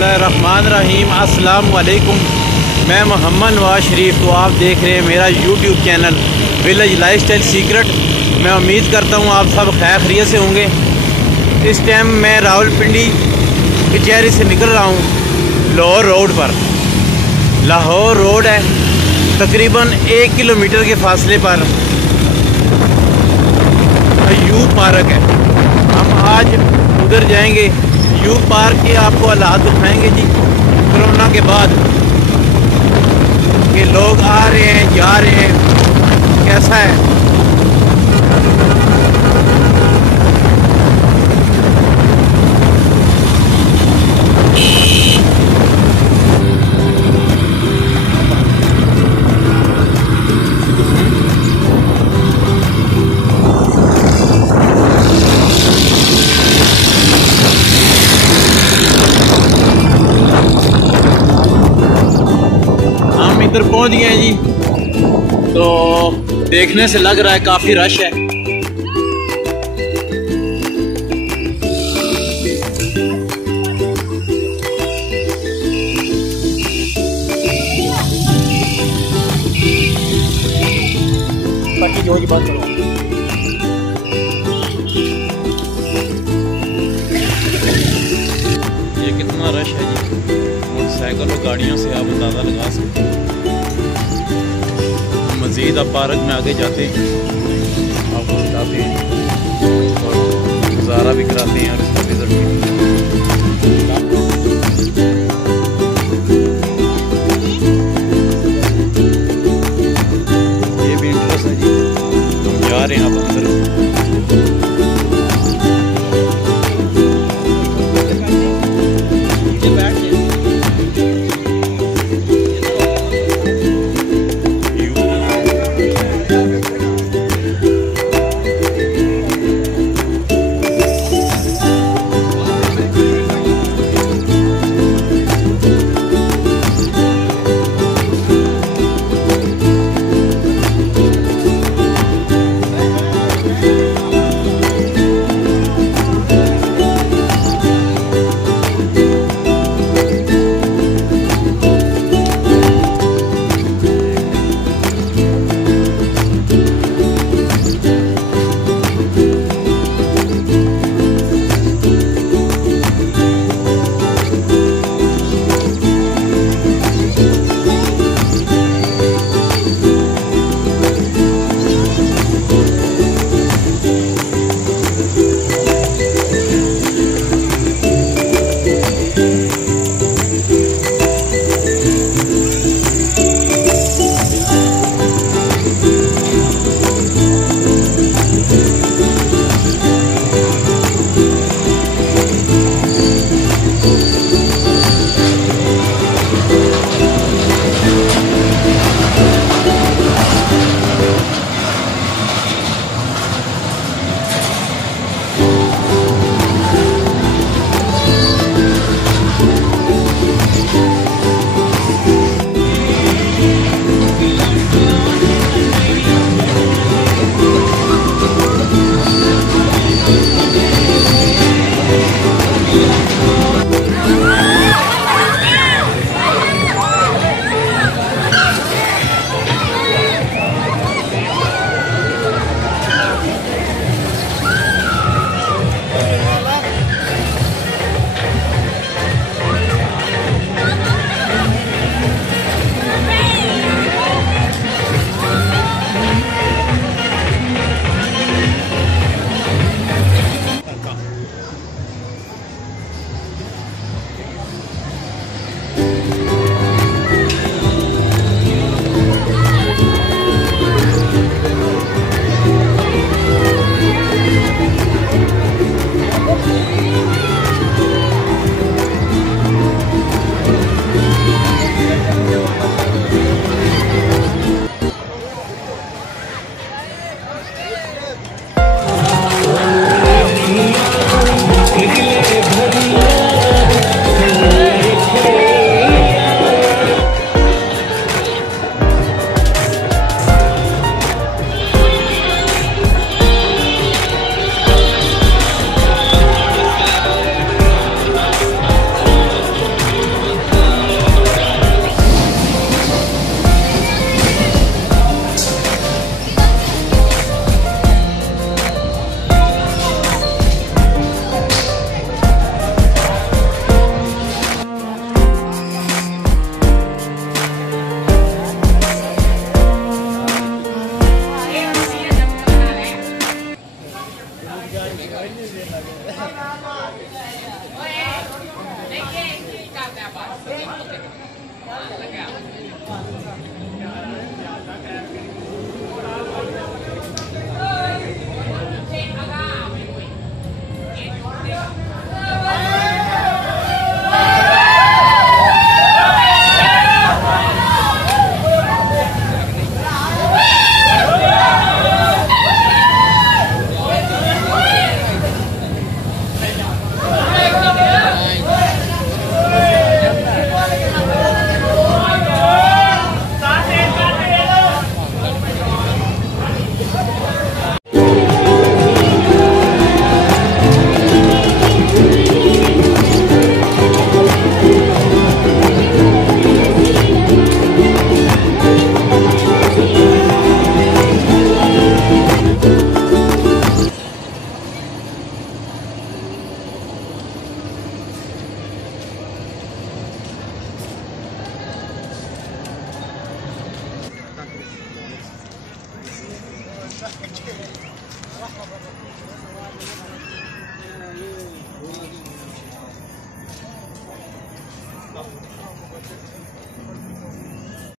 बिस्मिल्लाहिर्रहमानिर्रहीम। अस्सलाम वालेकुम। मैं मोहम्मद नवाज शरीफ, तो आप देख रहे हैं मेरा YouTube channel village lifestyle secret. मैं उम्मीद करता हूँ आप सब खैर खैरियत से होंगे। इस टाइम मैं रावलपिंडी कचहरी से निकल रहा हूँ लाहौर रोड पर। लाहौर रोड है, तकरीबन 1 किलोमीटर के फासले पर अयूब पार्क है। हम आज उधर जाएंगे। अयूब पार्क के आपको हालात दिखाएंगे जी कोरोना के बाद, कि लोग आ रहे हैं जा रहे हैं, कैसा है। इधर पहुंच गए हैं जी, तो देखने से लग रहा है काफ़ी रश है। पट्टी जो बात करो, ये कितना रश है जी। मोटरसाइकिल और गाड़ियों से आप अंदाज़ा लगा सकते हैं। मज़ीद अब पार्क में आगे जाते हैं, आपको बताते हैं और गुजारा भी कराते हैं और इसका रिजल्ट भी। ये भी इंटरेस्ट है जी, तो हम जा रहे हैं आप अंदर।